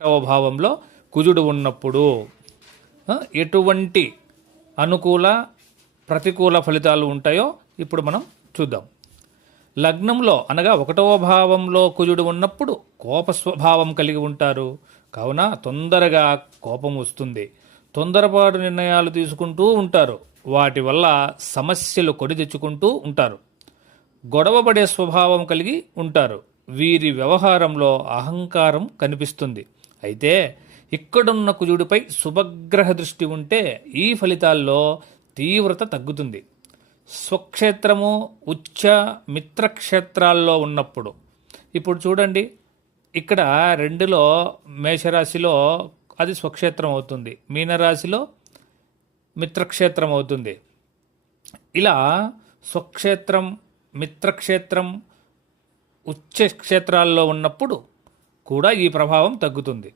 ఒకటవ భావంలో కుజుడు ఉన్నప్పుడు ఎటువంటి అనుకూల ప్రతికూల ఫలితాలు ఉంటాయో ఇప్పుడు మనం చూద్దాం. లగ్నంలో అనగా ఒకటవ భావంలో కుజుడు ఉన్నప్పుడు కోప స్వభావం కలిగి ఉంటారు. కావున తొందరగా కోపం వస్తుంది. తొందరపాటు నిర్ణయాలు తీసుకుంటూ ఉంటారు. వాటి వల్ల సమస్యలు కొని తెచ్చుకుంటూ ఉంటారు. గొడవపడే స్వభావం కలిగి ఉంటారు. వీరి వ్యవహారంలో అహంకారం కనిపిస్తుంది. అయితే ఇక్కడున్న కుజుడిపై శుభగ్రహ దృష్టి ఉంటే ఈ ఫలితాల్లో తీవ్రత తగ్గుతుంది. స్వక్షేత్రము ఉచ్చ మిత్రక్షేత్రాల్లో ఉన్నప్పుడు, ఇప్పుడు చూడండి, ఇక్కడ రెండులో మేషరాశిలో అది స్వక్షేత్రం అవుతుంది, మీనరాశిలో మిత్రక్షేత్రం అవుతుంది. ఇలా స్వక్షేత్రం మిత్రక్షేత్రం ఉచ్చ క్షేత్రాల్లో ఉన్నప్పుడు కూడా ఈ ప్రభావం తగ్గుతుంది.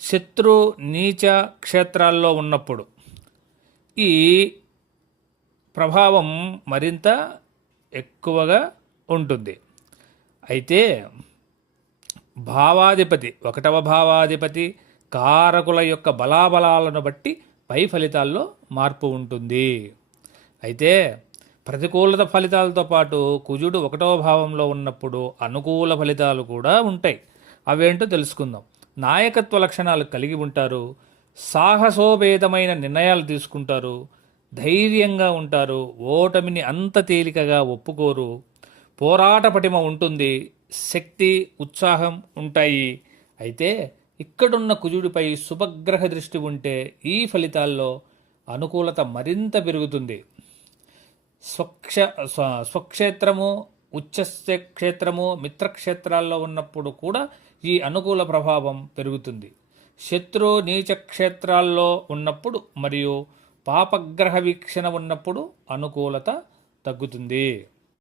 శత్రు నీచ క్షేత్రాల్లో ఉన్నప్పుడు ఈ ప్రభావం మరింత ఎక్కువగా ఉంటుంది. అయితే భావాధిపతి, ఒకటవ భావాధిపతి కారకుల యొక్క బలాబలాలను బట్టి పై ఫలితాల్లో మార్పు ఉంటుంది. అయితే ప్రతికూలత ఫలితాలతో పాటు కుజుడు ఒకటవ భావంలో ఉన్నప్పుడు అనుకూల ఫలితాలు కూడా ఉంటాయి. అవేంటో తెలుసుకుందాం. నాయకత్వ లక్షణాలు కలిగి ఉంటారు. సాహసోపేతమైన నిర్ణయాలు తీసుకుంటారు. ధైర్యంగా ఉంటారు. ఓటమిని అంత తేలికగా ఒప్పుకోరు. పోరాట పటిమ ఉంటుంది. శక్తి ఉత్సాహం ఉంటాయి. అయితే ఇక్కడున్న కుజుడిపై శుభగ్రహ దృష్టి ఉంటే ఈ ఫలితాల్లో అనుకూలత మరింత పెరుగుతుంది. స్వక్షేత్రము ఉచ్చ క్షేత్రము మిత్రక్షేత్రాల్లో ఉన్నప్పుడు కూడా ఈ అనుకూల ప్రభావం పెరుగుతుంది. శత్రు నీచ క్షేత్రాల్లో ఉన్నప్పుడు మరియు పాపగ్రహ వీక్షణ ఉన్నప్పుడు అనుకూలత తగ్గుతుంది.